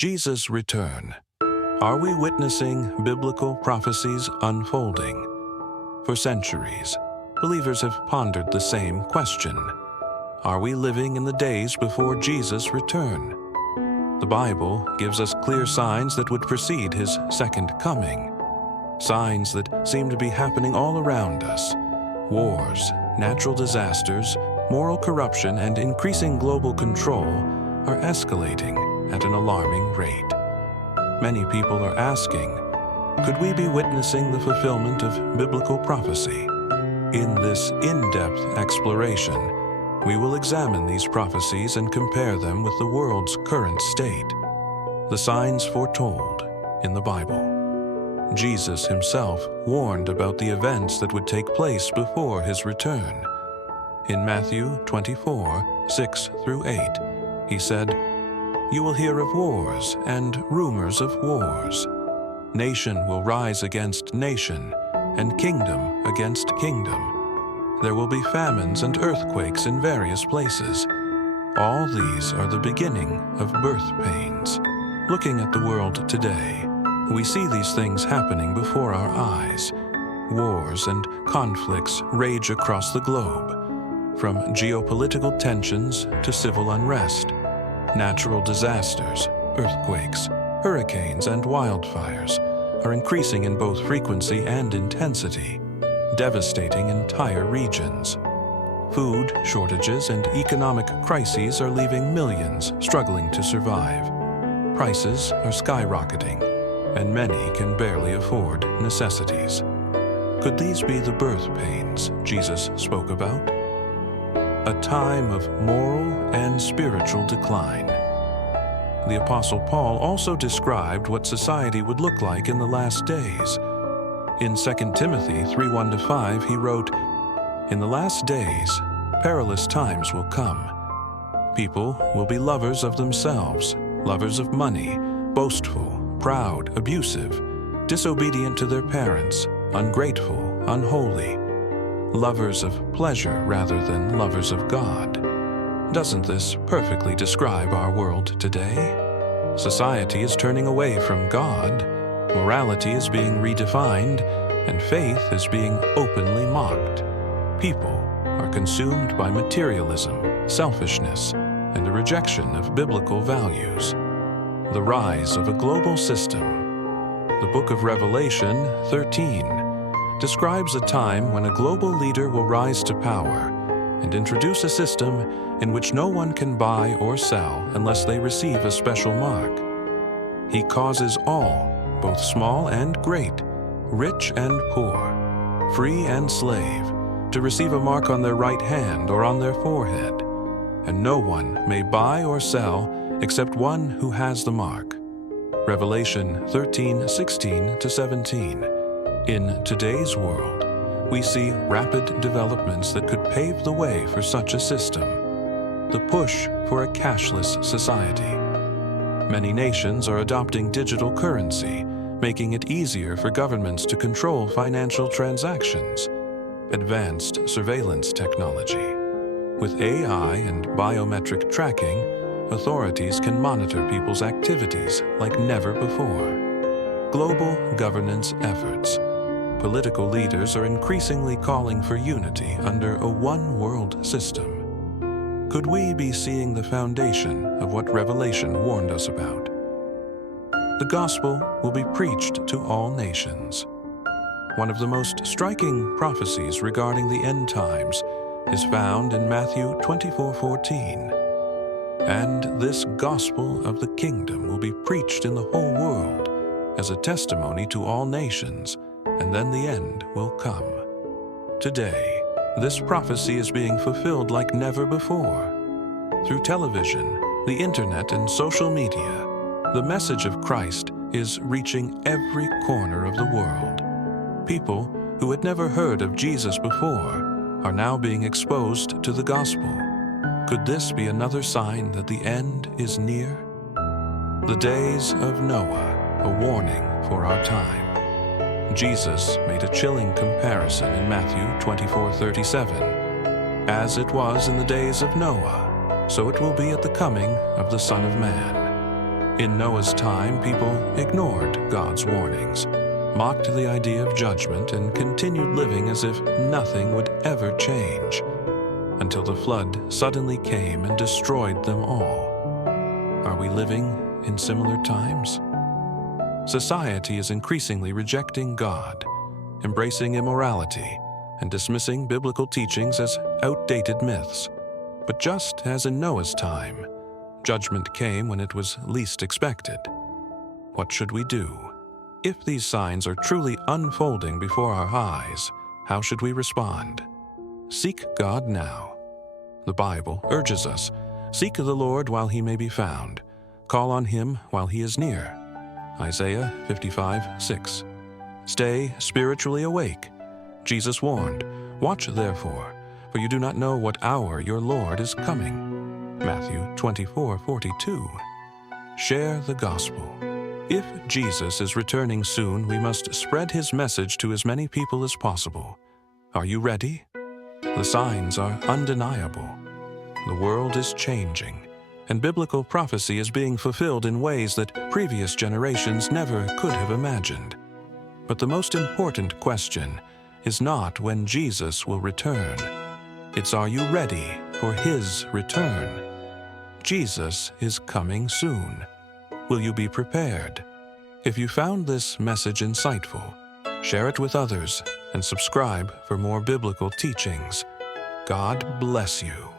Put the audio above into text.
Jesus' return. Are we witnessing biblical prophecies unfolding? For centuries, believers have pondered the same question. Are we living in the days before Jesus' return? The Bible gives us clear signs that would precede his second coming. Signs that seem to be happening all around us. Wars, natural disasters, moral corruption, and increasing global control are escalating at an alarming rate. Many people are asking, could we be witnessing the fulfillment of biblical prophecy? In this in-depth exploration, we will examine these prophecies and compare them with the world's current state. The signs foretold in the Bible. Jesus himself warned about the events that would take place before his return. In Matthew 24, 6 through 8, he said, "You will hear of wars and rumors of wars. Nation will rise against nation, and kingdom against kingdom. There will be famines and earthquakes in various places. All these are the beginning of birth pains." Looking at the world today, we see these things happening before our eyes. Wars and conflicts rage across the globe, from geopolitical tensions to civil unrest. Natural disasters, earthquakes, hurricanes, and wildfires are increasing in both frequency and intensity, devastating entire regions. Food shortages and economic crises are leaving millions struggling to survive. Prices are skyrocketing, and many can barely afford necessities. Could these be the birth pains Jesus spoke about? A time of moral and spiritual decline. The Apostle Paul also described what society would look like in the last days. In 2 Timothy 3:1-5, he wrote, "In the last days, perilous times will come. People will be lovers of themselves, lovers of money, boastful, proud, abusive, disobedient to their parents, ungrateful, unholy, lovers of pleasure rather than lovers of God." Doesn't this perfectly describe our world today? Society is turning away from God, morality is being redefined, and faith is being openly mocked. People are consumed by materialism, selfishness, and a rejection of biblical values. The rise of a global system. The book of Revelation 13 describes a time when a global leader will rise to power and introduce a system in which no one can buy or sell unless they receive a special mark. He causes all, both small and great, rich and poor, free and slave, to receive a mark on their right hand or on their forehead, and no one may buy or sell except one who has the mark. Revelation 13:16-17. In today's world, we see rapid developments that could pave the way for such a system. The push for a cashless society. Many nations are adopting digital currency, making it easier for governments to control financial transactions. Advanced surveillance technology. With AI and biometric tracking, authorities can monitor people's activities like never before. Global governance efforts. Political leaders are increasingly calling for unity under a one-world system. Could we be seeing the foundation of what Revelation warned us about? The gospel will be preached to all nations. One of the most striking prophecies regarding the end times is found in Matthew 24:14. "And this gospel of the kingdom will be preached in the whole world as a testimony to all nations, and then the end will come." Today, this prophecy is being fulfilled like never before. Through television, the internet, and social media, the message of Christ is reaching every corner of the world. People who had never heard of Jesus before are now being exposed to the gospel. Could this be another sign that the end is near? The days of Noah, a warning for our time. Jesus made a chilling comparison in Matthew 24:37. "As it was in the days of Noah, so it will be at the coming of the Son of Man. In Noah's time, people ignored God's warnings, mocked the idea of judgment, and continued living as if nothing would ever change, until the flood suddenly came and destroyed them all. Are we living in similar times? Society is increasingly rejecting God, embracing immorality, and dismissing biblical teachings as outdated myths. But just as in Noah's time, judgment came when it was least expected. What should we do? If these signs are truly unfolding before our eyes, how should we respond? Seek God now. The Bible urges us, seek the Lord while he may be found. Call on him while he is near. Isaiah 55:6. Stay spiritually awake. Jesus warned, watch therefore, for you do not know what hour your Lord is coming. Matthew 24:42. Share the gospel. If Jesus is returning soon, we must spread his message to as many people as possible. Are you ready? The signs are undeniable. The world is changing, and biblical prophecy is being fulfilled in ways that previous generations never could have imagined. But the most important question is not when Jesus will return. It's, are you ready for his return? Jesus is coming soon. Will you be prepared? If you found this message insightful, share it with others and subscribe for more biblical teachings. God bless you.